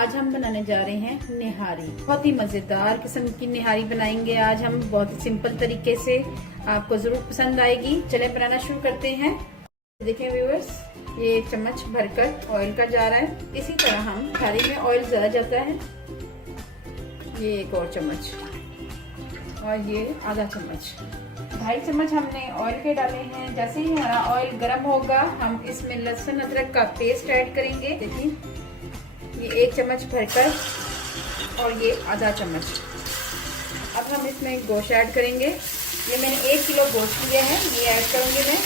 आज हम बनाने जा रहे हैं निहारी। बहुत ही मजेदार किस्म की निहारी बनाएंगे आज हम, बहुत ही सिंपल तरीके से। आपको जरूर पसंद आएगी। चले बनाना शुरू करते हैं। देखें व्यूअर्स, ये 1 चम्मच भरकर ऑयल का जा रहा है। इसी तरह हम निहारी में ऑयल ज्यादा जाता है। ये 1 और चम्मच और ये आधा चम्मच, 2.5 चम्मच हमने ऑयल के डाले हैं। जैसे ही हमारा ऑयल गर्म होगा हम इसमें लहसुन अदरक का पेस्ट ऐड करेंगे। देखिए ये 1 चम्मच भरकर और ये आधा चम्मच। अब हम इसमें गोश्त ऐड करेंगे। ये मैंने 1 किलो गोश्त लिया है, ये ऐड करूंगी मैं।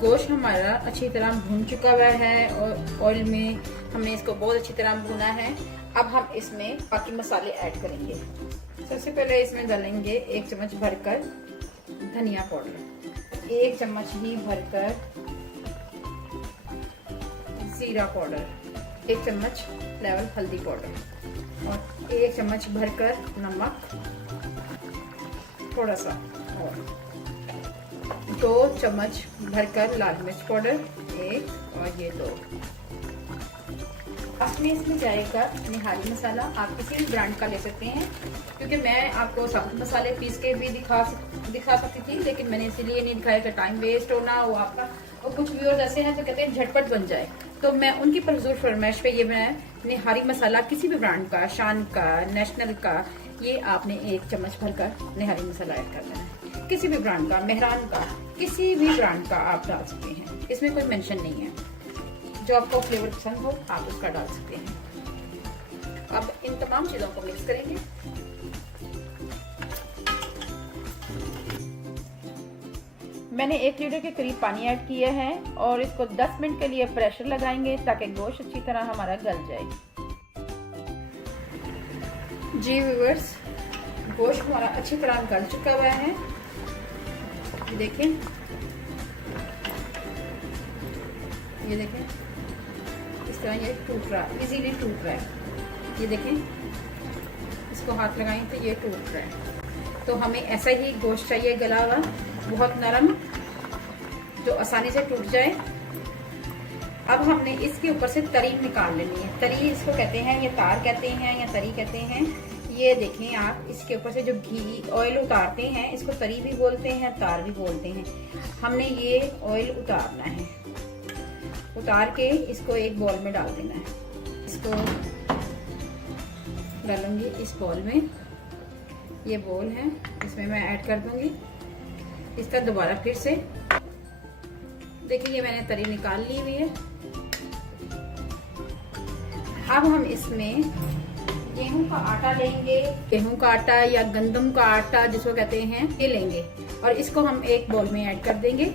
गोश्त हमारा अच्छी तरह भून चुका हुआ है और ऑयल में हमने इसको बहुत अच्छी तरह भुना है। अब हम इसमें बाकी मसाले ऐड करेंगे। सबसे पहले इसमें डालेंगे 1 चम्मच भरकर धनिया पाउडर, 1 चम्मच ही भरकर जीरा पाउडर, 1 चम्मच लेवल हल्दी पाउडर और 1 चम्मच भरकर नमक, थोड़ा सा, और 2 चम्मच भरकर लाल मिर्च पाउडर, 1 और ये 2। अब इसमें जाएगा निहारी मसाला। आप किसी भी ब्रांड का ले सकते हैं, क्योंकि मैं आपको साबुत मसाले पीस के भी दिखा सकती थी, लेकिन मैंने इसीलिए नहीं दिखाया कि टाइम वेस्ट होना वो आपका। और कुछ व्यूअर्स ऐसे हैं तो कहते हैं झटपट बन जाए, तो मैं उनकी परजोर फरमाइश पे ये बनाया निहारी मसाला। किसी भी ब्रांड का, शान का, नेशनल का, ये आपने 1 चम्मच भरकर निहारी मसाला ऐड करना है। किसी भी ब्रांड का, मेहरान का, किसी भी ब्रांड का आप डाल सकते हैं, इसमें कोई मेंशन नहीं है। जो आपको फ्लेवर पसंद हो आप उसका डाल सकते हैं। अब इन तमाम चीजों को मिक्स करेंगे। मैंने 1 लीटर के करीब पानी ऐड किया है और इसको 10 मिनट के लिए प्रेशर लगाएंगे ताकि गोश्त अच्छी तरह हमारा गल जाए। जी व्यूअर्स, गोश्त हमारा अच्छी तरह गल चुका हुआ है। देखें, ये देखें इस तरह ये टूट रहा है, इजीली टूट रहा है। ये देखें, इसको हाथ लगाएं तो ये टूट रहा है। तो हमें ऐसा ही गोश्त चाहिए, गला हुआ, बहुत नरम, जो आसानी से टूट जाए। अब हमने इसके ऊपर से तरी निकाल लेनी है। तरी इसको कहते हैं, या तार कहते हैं या तरी कहते हैं। ये देखें आप, इसके ऊपर से जो घी ऑयल उतारते हैं इसको तरी भी बोलते हैं, तार भी बोलते हैं। हमने ये ऑयल उतारना है। उतार के इसको एक बॉल में डाल देना है। इसको डालूंगी इस बॉल में। ये बॉल है, इसमें मैं ऐड कर दूंगी। इस तरह दोबारा फिर से देखिए, ये मैंने तरी निकाल ली हुई है। अब हम इसमें गेहूं का आटा लेंगे। गेहूं का आटा या गंदम का आटा जिसको कहते हैं, ये लेंगे और इसको हम एक बॉल में ऐड कर देंगे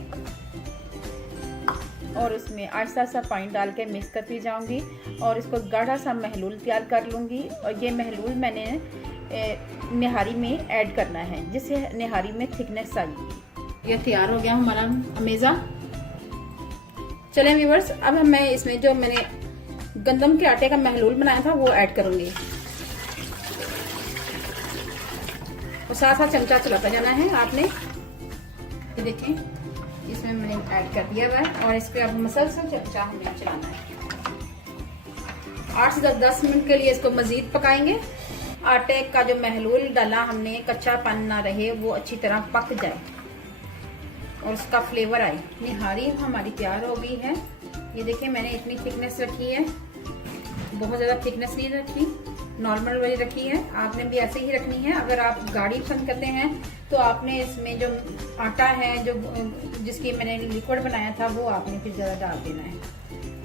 और उसमें आहिस्ता आहिस्ता पानी डाल के मिक्स करती जाऊंगी और इसको गाढ़ा सा महलूल तैयार कर लूंगी। और ये महलूल मैंने निहारी में ऐड करना है, जिससे निहारी में थिकनेस आएगी। ये तैयार हो गया हमारा अमेज़ा। चलें व्यूअर्स, अब मैं इसमें जो मैंने गंदम के आटे का महलूल बनाया था वो ऐड करूंगी और साथ साथ चमचा चलाता जाना है आपने। ये देखें, इसमें मैंने ऐड कर दिया हुआ है और इसके अब मसलसल चमचा हमें चलाना है। 8 से 10 मिनट के लिए इसको मजीद पकाएंगे। आटे का जो महलूल डाला हमने, कच्चापन ना रहे, वो अच्छी तरह पक जाए और उसका फ्लेवर आए। निहारी हमारी तैयार हो गई है। ये देखिए, मैंने इतनी थिकनेस रखी है, बहुत ज्यादा थिकनेस नहीं रखी, नॉर्मल वाली रखी है। आपने भी ऐसे ही रखनी है। अगर आप गाढ़ी पसंद करते हैं तो आपने इसमें जो आटा है, जो जिसकी मैंने लिक्विड बनाया था, वो आपने फिर ज्यादा डाल देना है।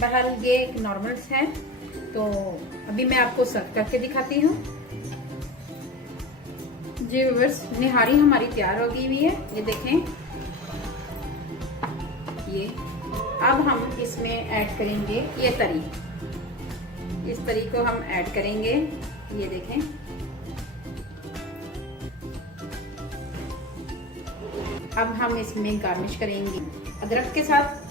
बहरहाल ये एक नॉर्मल है। तो अभी मैं आपको सर्व करके दिखाती हूँ। जी व्यूअर्स, निहारी हमारी तैयार हो गई हुई है। ये देखें, ये अब हम इसमें ऐड करेंगे ये तरी। इस तरी को हम ऐड करेंगे। ये देखें, अब हम इसमें गार्निश करेंगे अदरक के साथ।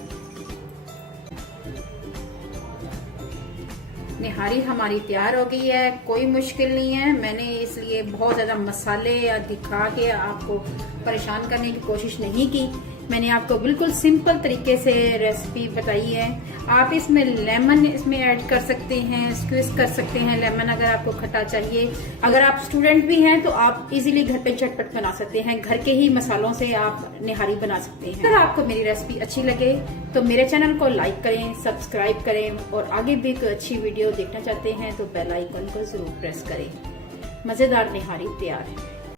निहारी हमारी तैयार हो गई है, कोई मुश्किल नहीं है। मैंने इसलिए बहुत ज्यादा मसाले या दिखा के आपको परेशान करने की कोशिश नहीं की। मैंने आपको बिल्कुल सिंपल तरीके से रेसिपी बताई है। आप इसमें लेमन इसमें ऐड कर सकते हैं, स्क्वीज कर सकते हैं लेमन अगर आपको खट्टा चाहिए। अगर आप स्टूडेंट भी हैं तो आप इजीली घर पे झटपट बना सकते हैं, घर के ही मसालों से आप निहारी बना सकते हैं। अगर आपको मेरी रेसिपी अच्छी लगे तो मेरे चैनल को लाइक करें, सब्सक्राइब करें और आगे भी कोई अच्छी वीडियो देखना चाहते हैं तो बेल आइकन को जरूर प्रेस करें। मजेदार निहारी तैयार है।